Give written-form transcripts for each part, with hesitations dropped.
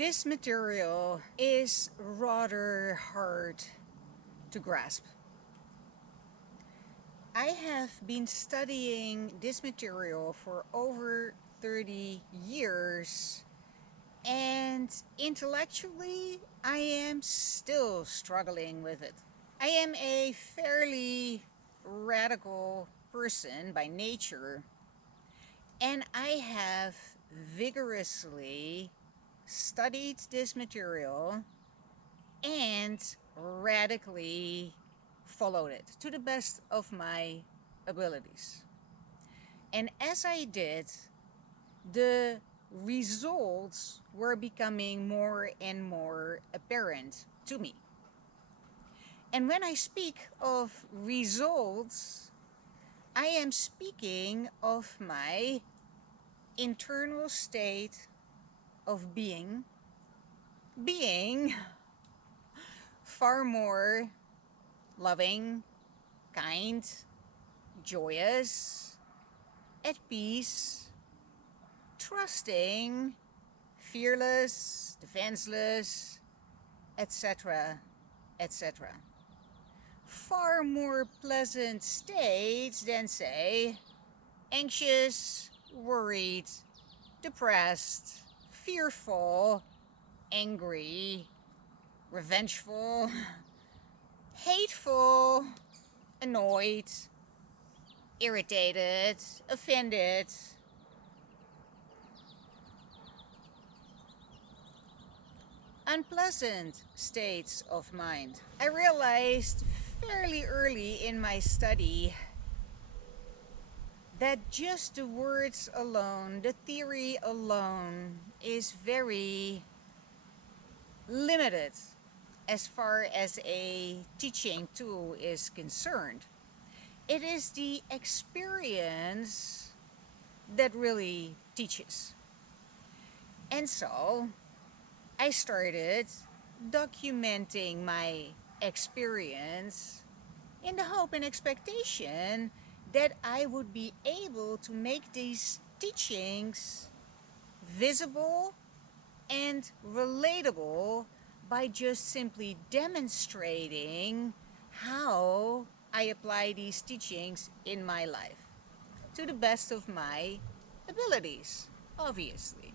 This material is rather hard to grasp. I have been studying this material for over 30 years, and intellectually I am still struggling with it. I am a fairly radical person by nature, and I have vigorously studied this material and radically followed it to the best of my abilities. And as I did, the results were becoming more and more apparent to me. And when I speak of results, I am speaking of my internal state of being far more loving, kind, joyous, at peace, trusting, fearless, defenseless, etc., etc. Far more pleasant states than, say, anxious, worried, depressed, fearful, angry, revengeful, hateful, annoyed, irritated, offended. Unpleasant states of mind. I realized fairly early in my study that just the words alone, the theory alone, is very limited as far as a teaching tool is concerned. It is the experience that really teaches. And so I started documenting my experience in the hope and expectation that I would be able to make these teachings visible and relatable by just simply demonstrating how I apply these teachings in my life to the best of my abilities, obviously.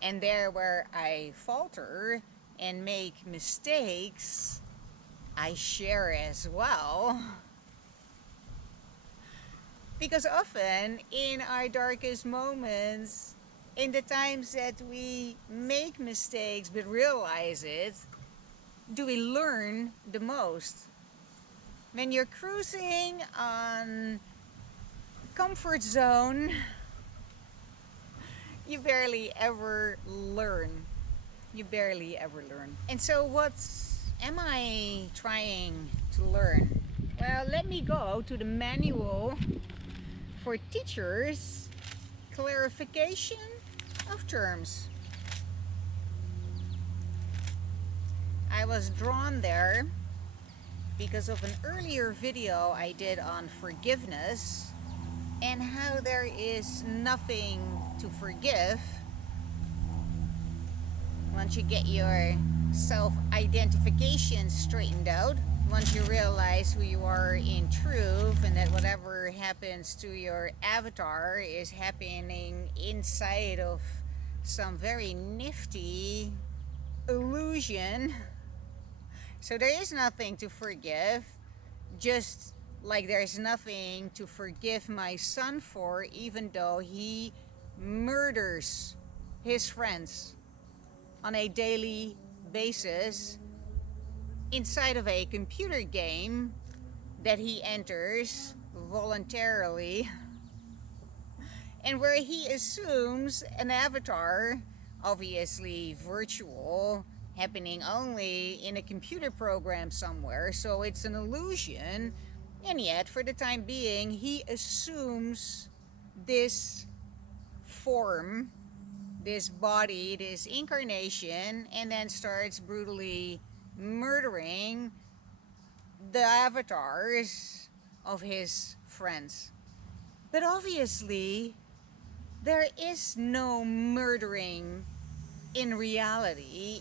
And there where I falter and make mistakes, I share as well. Because often in our darkest moments, in the times that we make mistakes but realize it, do we learn the most. When you're cruising on comfort zone, you barely ever learn. You barely ever learn. And so what am I trying to learn? Well, let me go to the manual for teachers, clarification of terms. I was drawn there because of an earlier video I did on forgiveness and how there is nothing to forgive once you get your self-identification straightened out, once you realize who you are in truth and that whatever happens to your avatar is happening inside of some very nifty illusion. So there is nothing to forgive, just like there's nothing to forgive my son for, even though he murders his friends on a daily basis inside of a computer game that he enters voluntarily and where he assumes an avatar, obviously virtual, happening only in a computer program somewhere, so it's an illusion, and yet for the time being he assumes this form, this body, this incarnation, and then starts brutally murdering the avatars of his friends. But obviously there is no murdering In reality,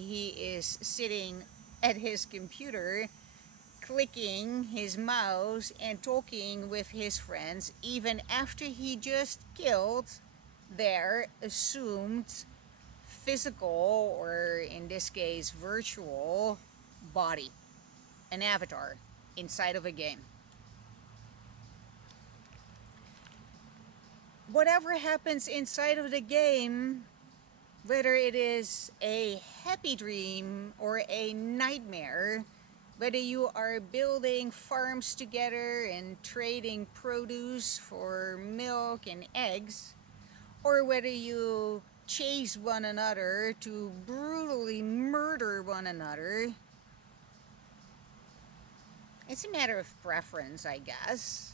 he is sitting at his computer, clicking his mouse and talking with his friends, even after he just killed their assumed physical, or in this case, virtual body, an avatar inside of a game. Whatever happens inside of the game, whether it is a happy dream or a nightmare, whether you are building farms together and trading produce for milk and eggs, or whether you chase one another to brutally murder one another, it's a matter of preference, I guess.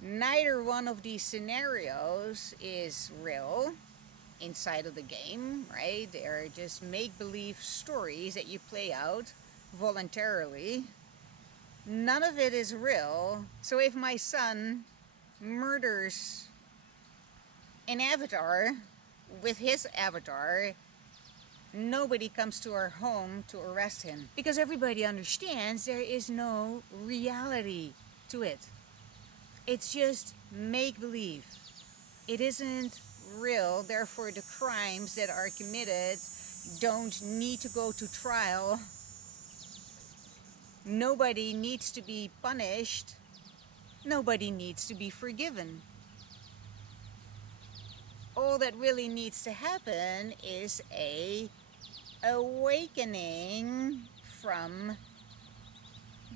Neither one of these scenarios is real inside of the game, right? They are just make-believe stories that you play out voluntarily. None of it is real. So if my son murders an avatar with his avatar, nobody comes to our home to arrest him, because everybody understands there is no reality to it. It's just make-believe. It isn't real, therefore the crimes that are committed don't need to go to trial. Nobody needs to be punished. Nobody needs to be forgiven. All that really needs to happen is a awakening from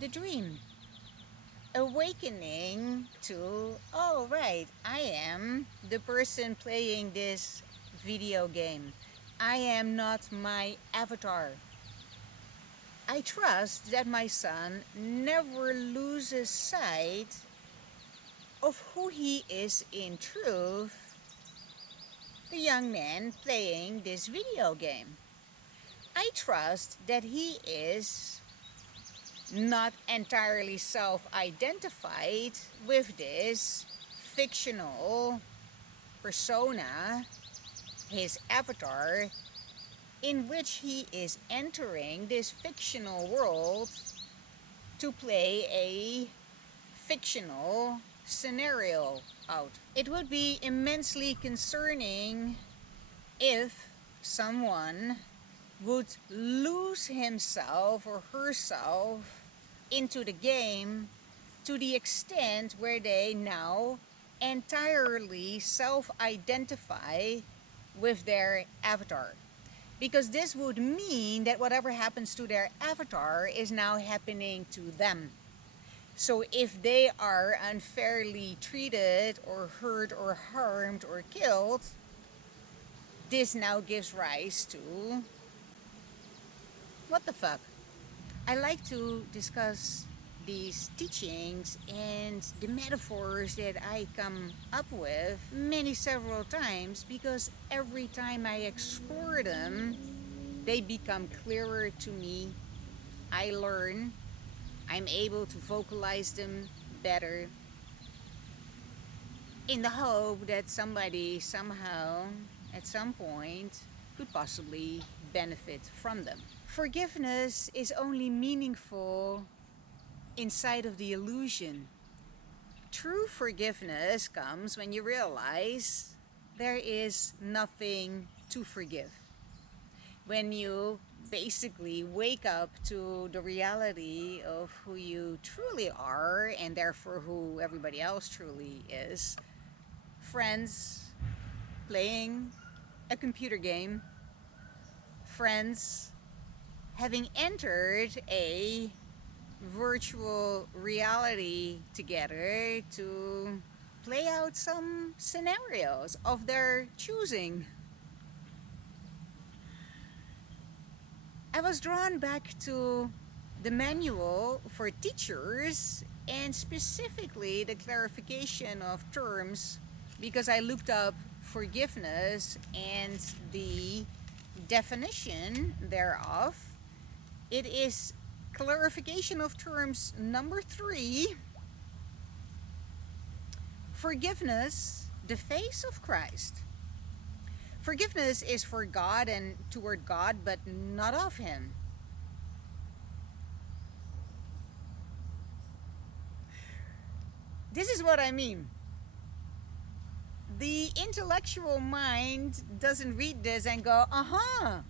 the dream. Awakening to, oh right, I am the person playing this video game. I am not my avatar. I trust that my son never loses sight of who he is in truth, the young man playing this video game. I trust that he is not entirely self-identified with this fictional persona, his avatar, in which he is entering this fictional world to play a fictional scenario out. It would be immensely concerning if someone would lose himself or herself into the game to the extent where they now entirely self-identify with their avatar. Because this would mean that whatever happens to their avatar is now happening to them. So if they are unfairly treated or hurt or harmed or killed, this now gives rise to what the fuck? I like to discuss these teachings and the metaphors that I come up with several times, because every time I explore them, they become clearer to me. I learn. I'm able to vocalize them better, in the hope that somebody somehow, at some point, could possibly benefit from them. Forgiveness is only meaningful inside of the illusion. True forgiveness comes when you realize there is nothing to forgive. When you basically wake up to the reality of who you truly are, and therefore who everybody else truly is. Friends playing a computer game. Friends having entered a virtual reality together to play out some scenarios of their choosing. I was drawn back to the manual for teachers, and specifically the clarification of terms, because I looked up forgiveness and the definition thereof. It is clarification of terms number 3. Forgiveness, the face of Christ. Forgiveness is for God and toward God, but not of Him. This is what I mean. The intellectual mind doesn't read this and go, uh-huh,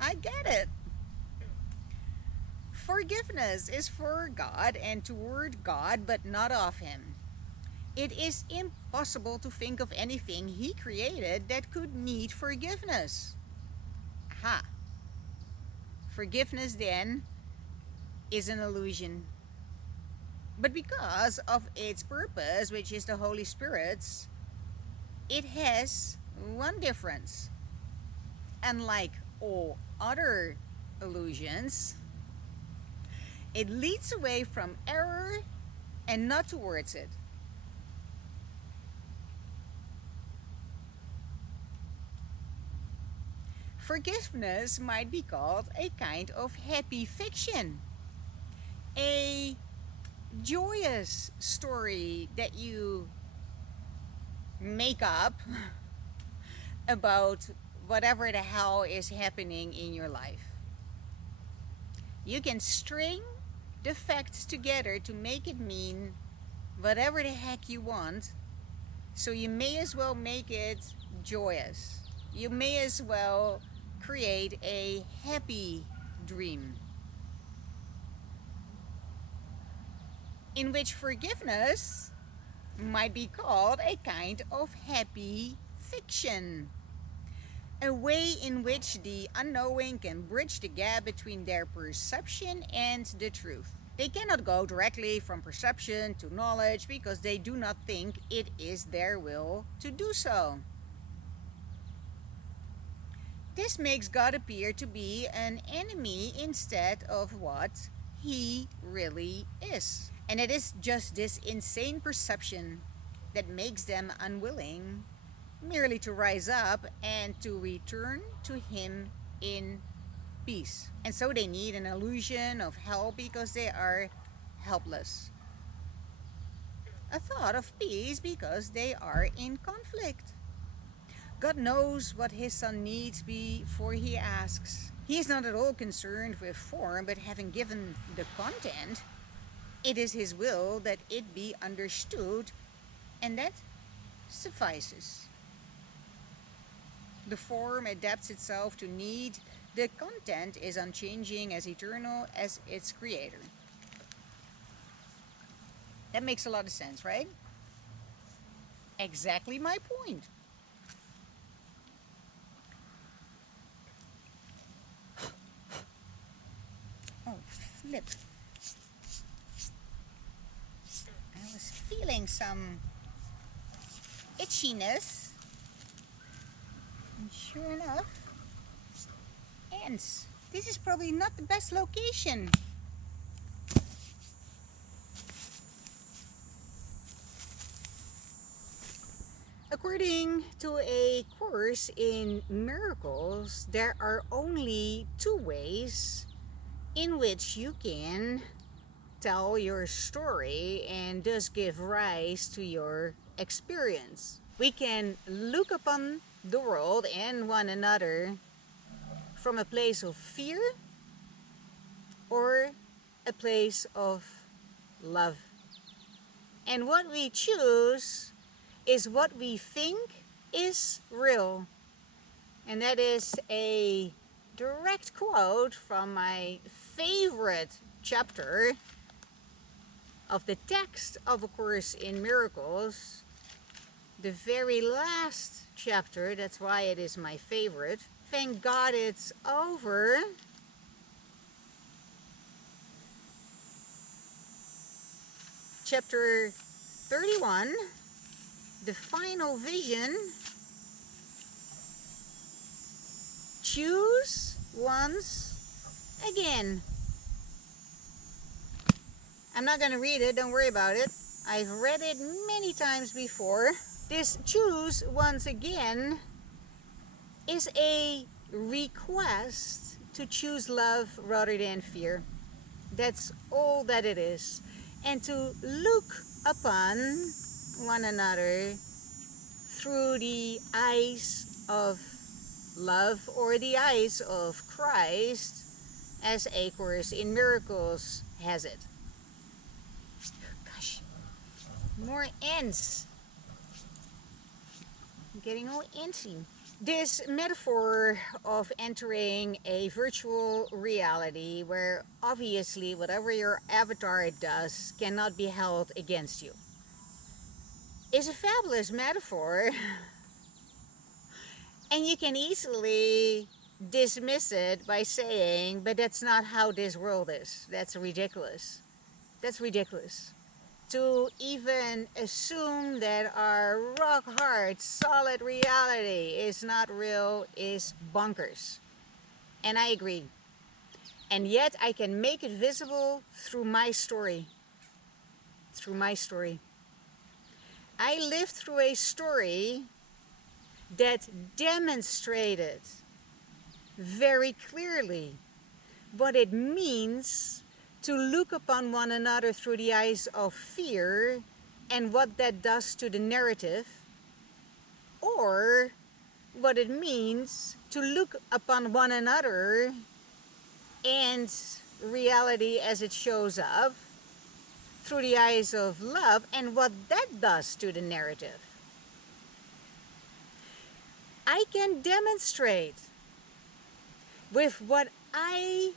I get it. Forgiveness is for God and toward God, but not of Him. It is impossible to think of anything He created that could need forgiveness. Aha. Forgiveness, then, is an illusion. But because of its purpose, which is the Holy Spirit's, it has one difference. Unlike all other illusions, it leads away from error and not towards it. Forgiveness might be called a kind of happy fiction, a joyous story that you make up about whatever the hell is happening in your life. You can string the facts together to make it mean whatever the heck you want, so you may as well make it joyous. You may as well create a happy dream in which forgiveness might be called a kind of happy fiction. A way in which the unknowing can bridge the gap between their perception and the truth. They cannot go directly from perception to knowledge because they do not think it is their will to do so. This makes God appear to be an enemy instead of what He really is. And it is just this insane perception that makes them unwilling merely to rise up and to return to Him in peace. And so they need an illusion of help because they are helpless. A thought of peace because they are in conflict. God knows what His Son needs before He asks. He is not at all concerned with form, but having given the content, it is His will that it be understood, and that suffices. The form adapts itself to need. The content is unchanging, as eternal as its creator. That makes a lot of sense, right? Exactly my point. Oh, flip. I was feeling some itchiness. And sure enough, ants. This is probably not the best location. According to a course in miracles, there are only two ways in which you can tell your story and thus give rise to your experience. We can look upon the world and one another from a place of fear or a place of love. And what we choose is what we think is real. And that is a direct quote from my favorite chapter of the text of A Course in Miracles, the very last chapter. That's why it is my favorite. Thank God it's over. Chapter 31, the final vision. Choose once again. I'm not going to read it, don't worry about it. I've read it many times before. This choose once again is a request to choose love rather than fear. That's all that it is. And to look upon one another through the eyes of love or the eyes of Christ, as A Course in Miracles has it. Gosh, more ends. I'm getting all antsy. This metaphor of entering a virtual reality where obviously whatever your avatar does cannot be held against you is a fabulous metaphor. And you can easily dismiss it by saying, but that's not how this world is. That's ridiculous. That's ridiculous. To even assume that our rock hard, solid reality is not real is bonkers. And I agree. And yet I can make it visible through my story. Through my story. I lived through a story that demonstrated very clearly what it means to look upon one another through the eyes of fear and what that does to the narrative, or what it means to look upon one another and reality as it shows up through the eyes of love and what that does to the narrative. I can demonstrate with what I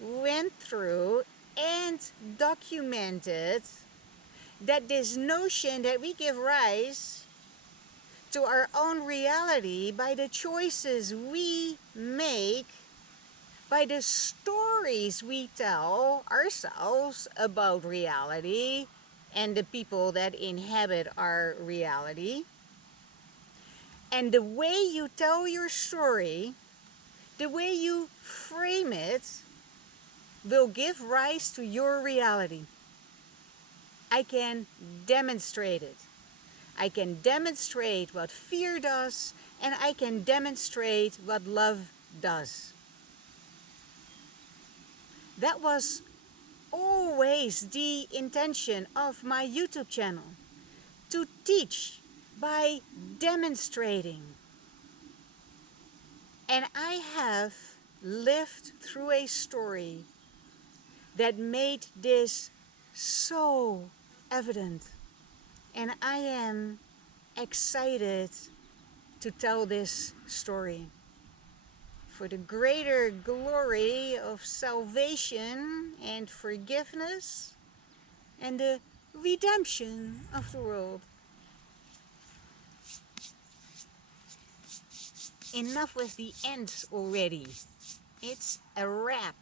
went through and documented that this notion that we give rise to our own reality by the choices we make, by the stories we tell ourselves about reality and the people that inhabit our reality. And the way you tell your story, the way you frame it, will give rise to your reality. I can demonstrate it. I can demonstrate what fear does, and I can demonstrate what love does. That was always the intention of my YouTube channel, to teach by demonstrating. And I have lived through a story that made this so evident. And I am excited to tell this story for the greater glory of salvation and forgiveness and the redemption of the world. Enough with the ends already. It's a wrap.